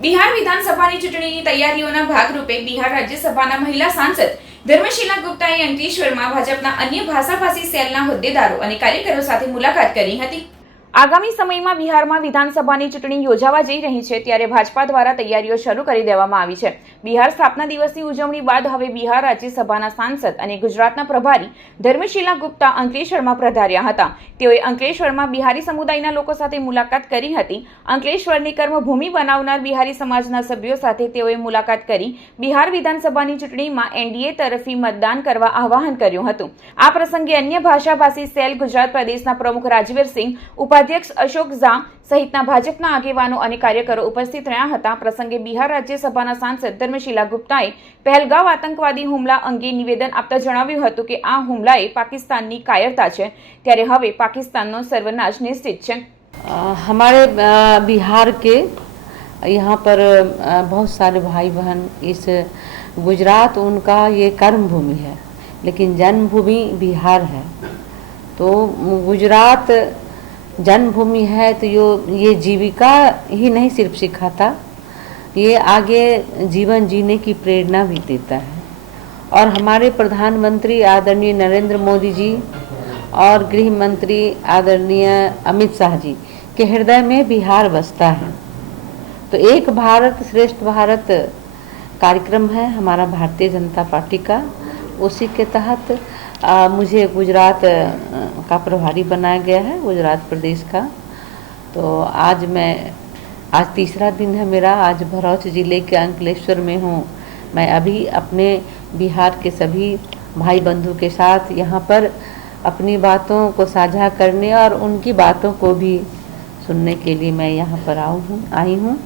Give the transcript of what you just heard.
બિહાર વિધાનસભાની ચૂંટણીની તૈયારીઓના ભાગરૂપે બિહાર રાજ્યસભાના મહિલા સાંસદ ધર્મશીલા ગુપ્તાએ અંકલેશ્વરમાં ભાજપના અન્ય ભાષાભાષી સેલના હોદ્દેદારો અને કાર્યકરો સાથે મુલાકાત કરી હતી। આગામી સમયમાં બિહારમાં વિધાનસભાની ચૂંટણી યોજાવા જઈ રહી છે ત્યારે ભાજપા દ્વારા તૈયારીઓ શરૂ કરી દેવામાં આવી છે। બિહાર સ્થાપના દિવસની ઉજવણી બાદ હવે બિહાર રાજ્યસભાના સાંસદ અને ગુજરાતના પ્રભારી ધર્મશીલા ગુપ્તા અંકલેશ્વરમાં પધાર્યા હતા। તેઓએ અંકલેશ્વરમાં બિહારી સમુદાયના લોકો સાથે મુલાકાત કરી હતી। અંકલેશ્વરની કર્મભૂમિ બનાવનાર બિહારી સમાજના સભ્યો સાથે તેઓએ મુલાકાત કરી બિહાર વિધાનસભાની ચૂંટણીમાં એનડીએ તરફી મતદાન કરવા આહવાન કર્યું હતું। આ પ્રસંગે અન્ય ભાષાભાષી સેલ ગુજરાત પ્રદેશના પ્રમુખ રાજવીરસિંહ, ઉપાધ્યક્ષ અશોક ઝા સહિતના ભાજપના આગેવાનો અને કાર્યકરો ઉપસ્થિત રહ્યા હતા। પ્રસંગે બિહાર રાજ્યસભાના સાંસદ ધર્મશીલા ગુપ્તાએ પહેલગામ આતંકવાદી હુમલા અંગે નિવેદન આપતા જણાવ્યું હતું કે આ હુમલાએ પાકિસ્તાનની કાયરતા છે, ત્યારે હવે પાकिस्तान सर्वनाश निश्चित है। हमारे बिहार के यहाँ पर बहुत सारे भाई बहन, इस गुजरात उनका ये कर्म भूमि है लेकिन जन्मभूमि बिहार है। तो गुजरात जन्मभूमि है तो ये जीविका ही नहीं सिर्फ सिखाता, ये आगे जीवन जीने की प्रेरणा भी देता है। और हमारे प्रधानमंत्री आदरणीय नरेंद्र मोदी जी और गृह मंत्री आदरणीय अमित शाह जी के हृदय में बिहार बसता है। तो एक भारत श्रेष्ठ भारत कार्यक्रम है हमारा भारतीय जनता पार्टी का, उसी के तहत मुझे गुजरात का प्रभारी बनाया गया है, गुजरात प्रदेश का। तो आज तीसरा दिन है मेरा। आज भरूच ज़िले के अंकलेश्वर में हूँ। मैं अभी अपने बिहार के सभी भाई बंधु के साथ यहाँ पर अपनी बातों को साझा करने और उनकी बातों को भी सुनने के लिए मैं यहाँ पर आई हूँ।